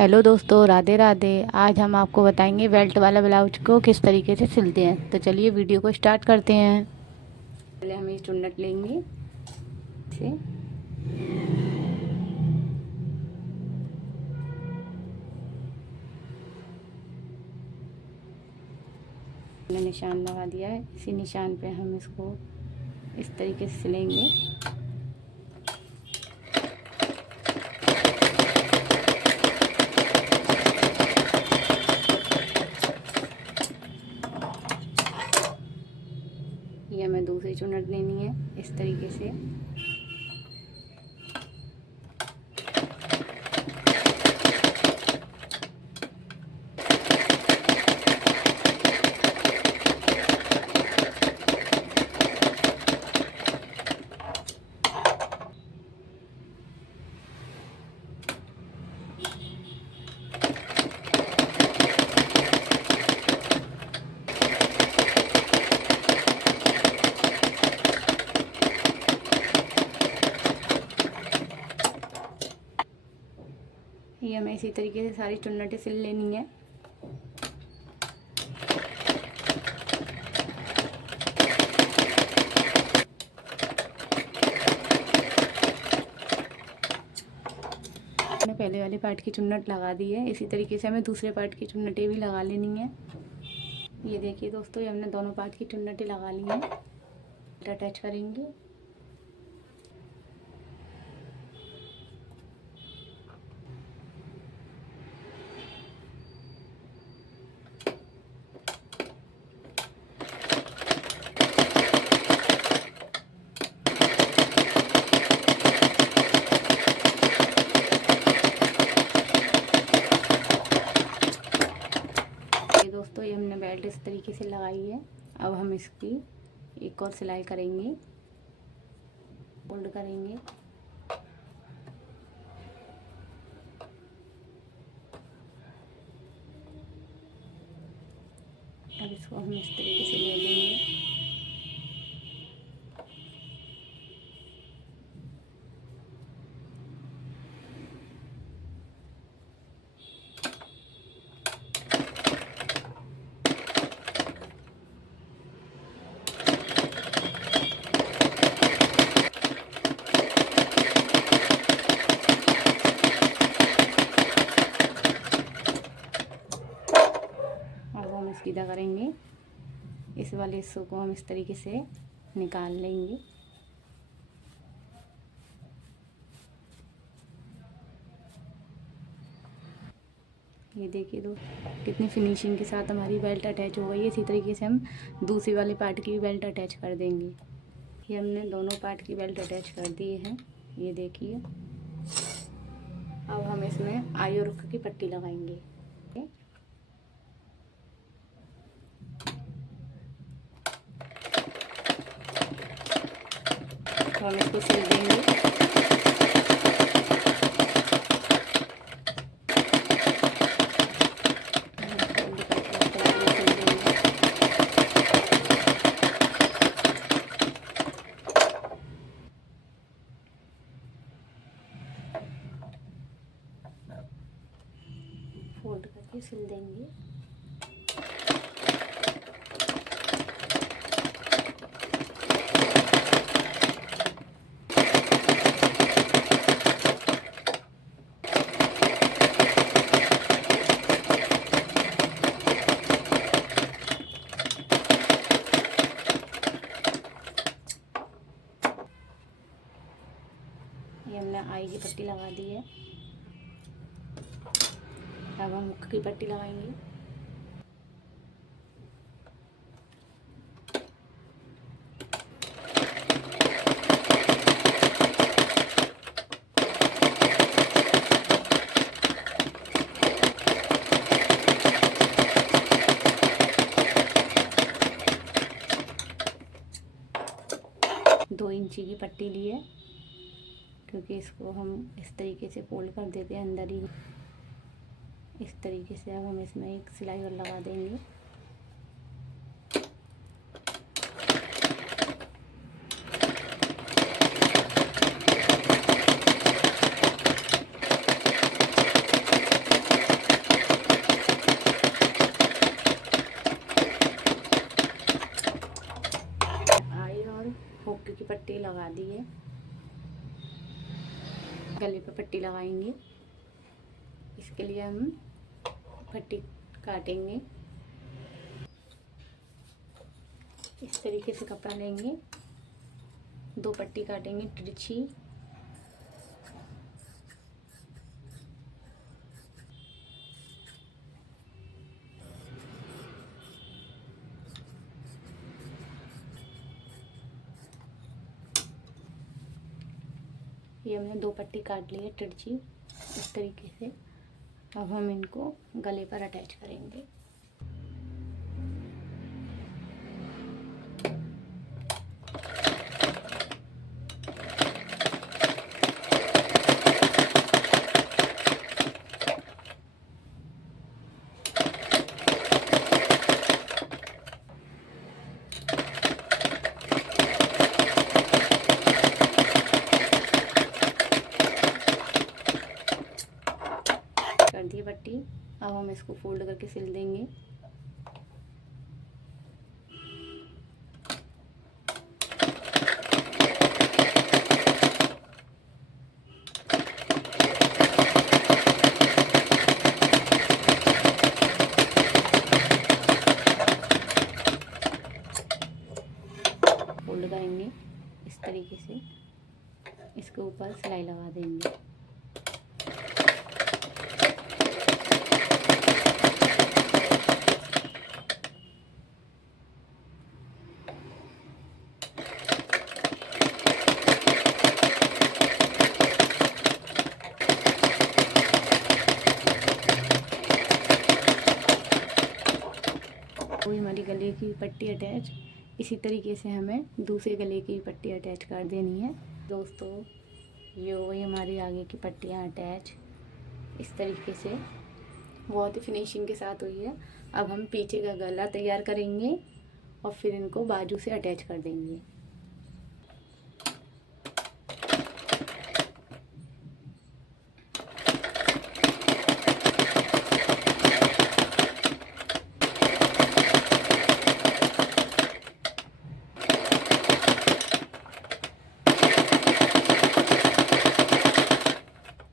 Hello दोस्तों, राधे राधे। आज हम आपको बताएंगे बेल्ट वाला ब्लाउज को किस तरीके से सिलते हैं। तो चलिए वीडियो को स्टार्ट करते हैं। पहले हम ये चुन्नट लेंगे से मैंने निशान लगा दिया है। इसी निशान पे हम इसको इस तरीके से सिलेंगे। ये हमें दूसरी चुन्नट लेनी है इस तरीके से। ये हमें इसी तरीके से सारी चुन्नटें सिल लेनी है। हमने पहले वाले पार्ट की चुन्नट लगा दी है। इसी तरीके से हमें दूसरे पार्ट की चुन्नटें भी लगा लेनी है। ये देखिए दोस्तों, ये हमने दोनों पार्ट की चुन्नटें लगा ली हैं। अटैच करेंगे। दोस्तों, ये हमने बेल्ट इस तरीके से लगाई है। अब हम इसकी एक और सिलाई करेंगे, फोल्ड करेंगे। अब इसको हम इस तरीके से ले लेंगे। सीधा करेंगे। इस वाले हिस्सों को हम इस तरीके से निकाल लेंगे। ये देखिए दोस्तों, कितनी फिनिशिंग के साथ हमारी बेल्ट अटैच हो गई है। इसी तरीके से हम दूसरी वाले पार्ट की भी बेल्ट अटैच कर देंगे। ये हमने दोनों पार्ट की बेल्ट अटैच कर दी है। ये देखिए, अब हम इसमें आई और रुख की पट्टी लगाएंगे। तो हम इसको सिल देंगे। फोल्ड करके सिल देंगे। ये हमने आई की पट्टी लगा दी है। अब हम मुख की पट्टी लगाएंगे। दो इंची की पट्टी ली है, क्योंकि इसको हम इस तरीके से फोल्ड कर देते हैं अंदर ही। इस तरीके से अब हम इसमें एक सिलाई और लगा देंगे। दी है। गले पे पट्टी लगाएंगे। इसके लिए हम पट्टी काटेंगे। इस तरीके से कपड़ा लेंगे, 2 पट्टी काटेंगे तिरछी। ये हमने 2 पट्टी काट ली है तिरछी इस तरीके से। अब हम इनको गले पर अटैच करेंगे। कर दी पट्टी। अब हम इसको फोल्ड करके सिल देंगे। फोल्ड करेंगे इस तरीके से, इसके ऊपर सिलाई लगा देंगे। वही हमारी गले की पट्टी अटैच। इसी तरीके से हमें दूसरे गले की पट्टी अटैच कर देनी है। दोस्तों ये वही हमारी आगे की पट्टियाँ अटैच इस तरीके से बहुत ही फिनिशिंग के साथ हुई है। अब हम पीछे का गला तैयार करेंगे और फिर इनको बाजू से अटैच कर देंगे।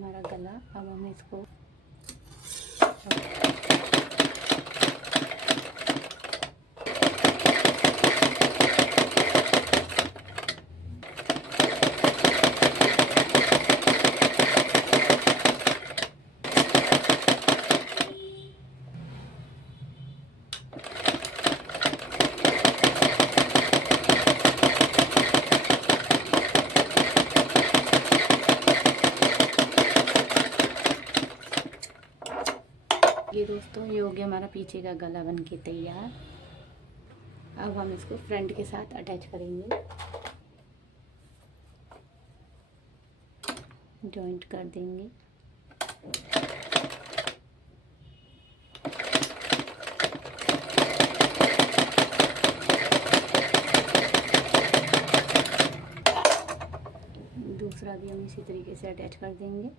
हमारा गला, अब हम इसको ये दोस्तों ये हो गया हमारा पीछे का गला बन के तैयार। अब हम इसको फ्रंट के साथ अटैच करेंगे, जॉइंट कर देंगे। दूसरा भी हम इसी तरीके से अटैच कर देंगे।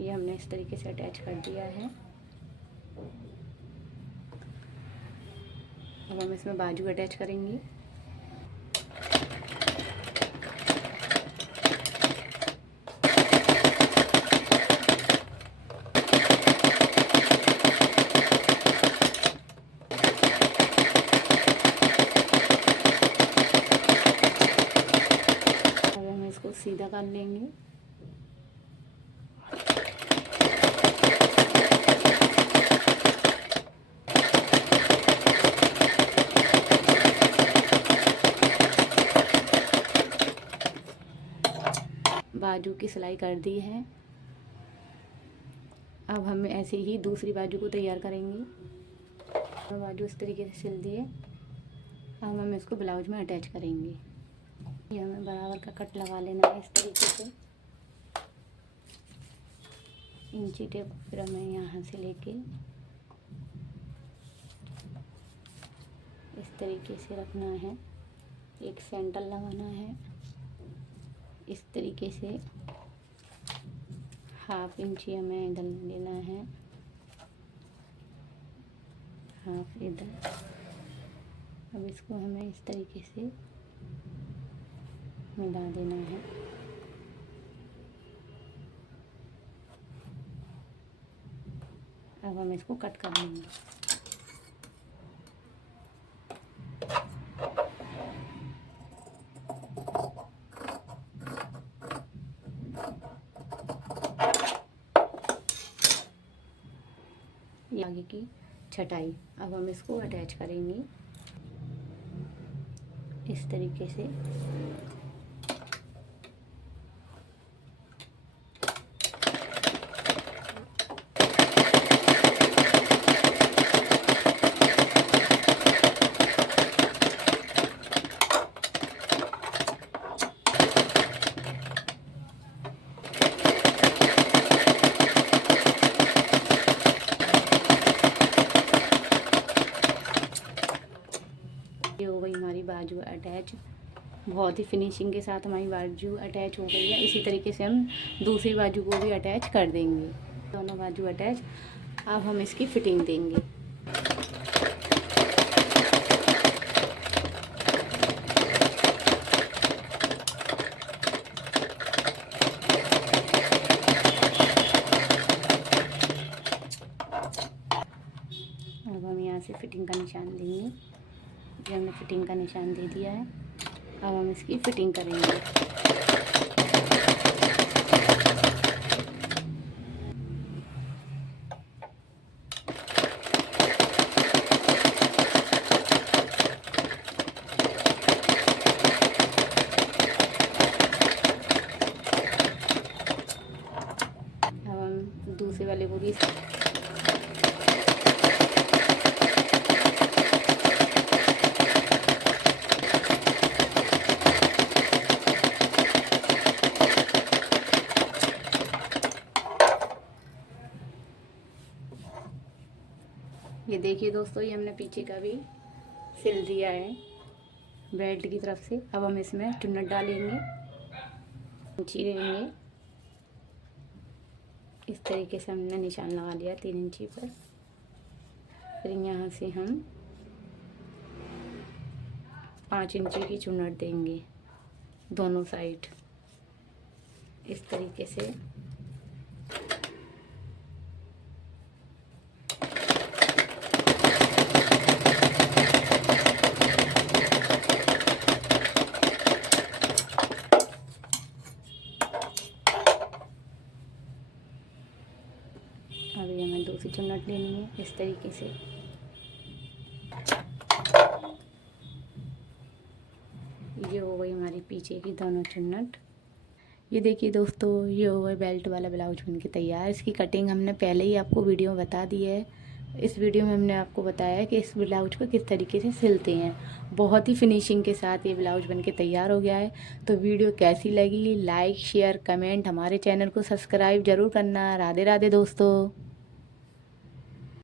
ये हमने इस तरीके से अटैच कर दिया है। अब हम इसमें बाजू अटैच करेंगे। अब हम इसको सीधा कर लेंगे। बाजू की सिलाई कर दी है। अब हम ऐसे ही दूसरी बाजू को तैयार करेंगे। बाजू इस तरीके से सिल दिए। अब हम इसको ब्लाउज में अटैच करेंगे। ये हमें बराबर का कट लगा लेना है इस तरीके से। इंची टेप फिर हमें यहाँ से लेके इस तरीके से रखना है। एक सेंटर लगाना है। इस तरीके से 1/2 इंची हमें इधर लेना है, 1/2 इधर। अब इसको हमें इस तरीके से मिला देना है। अब हम इसको कट कर लेंगे। ये आगे की छटाई। अब हम इसको अटैच करेंगे इस तरीके से। ये हो गई हमारी बाजू अटैच। बहुत ही फिनिशिंग के साथ हमारी बाजू अटैच हो गई है। इसी तरीके से हम दूसरी बाजू को भी अटैच कर देंगे। दोनों बाजू अटैच। अब हम इसकी फिटिंग देंगे। अब हम यहाँ से फिटिंग का निशान देंगे। ये हमने फिटिंग का निशान दे दिया है। अब हम इसकी फिटिंग करेंगे। अब हम दूसरे वाले को भी ये देखिए दोस्तों, ये हमने पीछे का भी सिल दिया है बेल्ट की तरफ से। अब हम इसमें चुन्नट डालेंगे, इंची लेंगे। इस तरीके से हमने निशान लगा लिया 3 इंची पर। फिर यहाँ से हम 5 इंची की चुन्नट देंगे दोनों साइड इस तरीके से। अभी हमें दूसरी चुन्नट लेनी है इस तरीके से। ये हो गई हमारी पीछे की दोनों चुन्नट। ये देखिए दोस्तों, ये हो गई बेल्ट वाला ब्लाउज बन के तैयार। इसकी कटिंग हमने पहले ही आपको वीडियो में बता दी है। इस वीडियो में हमने आपको बताया कि इस ब्लाउज को किस तरीके से सिलते हैं। बहुत ही फिनिशिंग के साथ ये ब्लाउज बन के तैयार हो गया है। तो वीडियो कैसी लगी, लाइक शेयर कमेंट, हमारे चैनल को सब्सक्राइब ज़रूर करना। राधे राधे दोस्तों।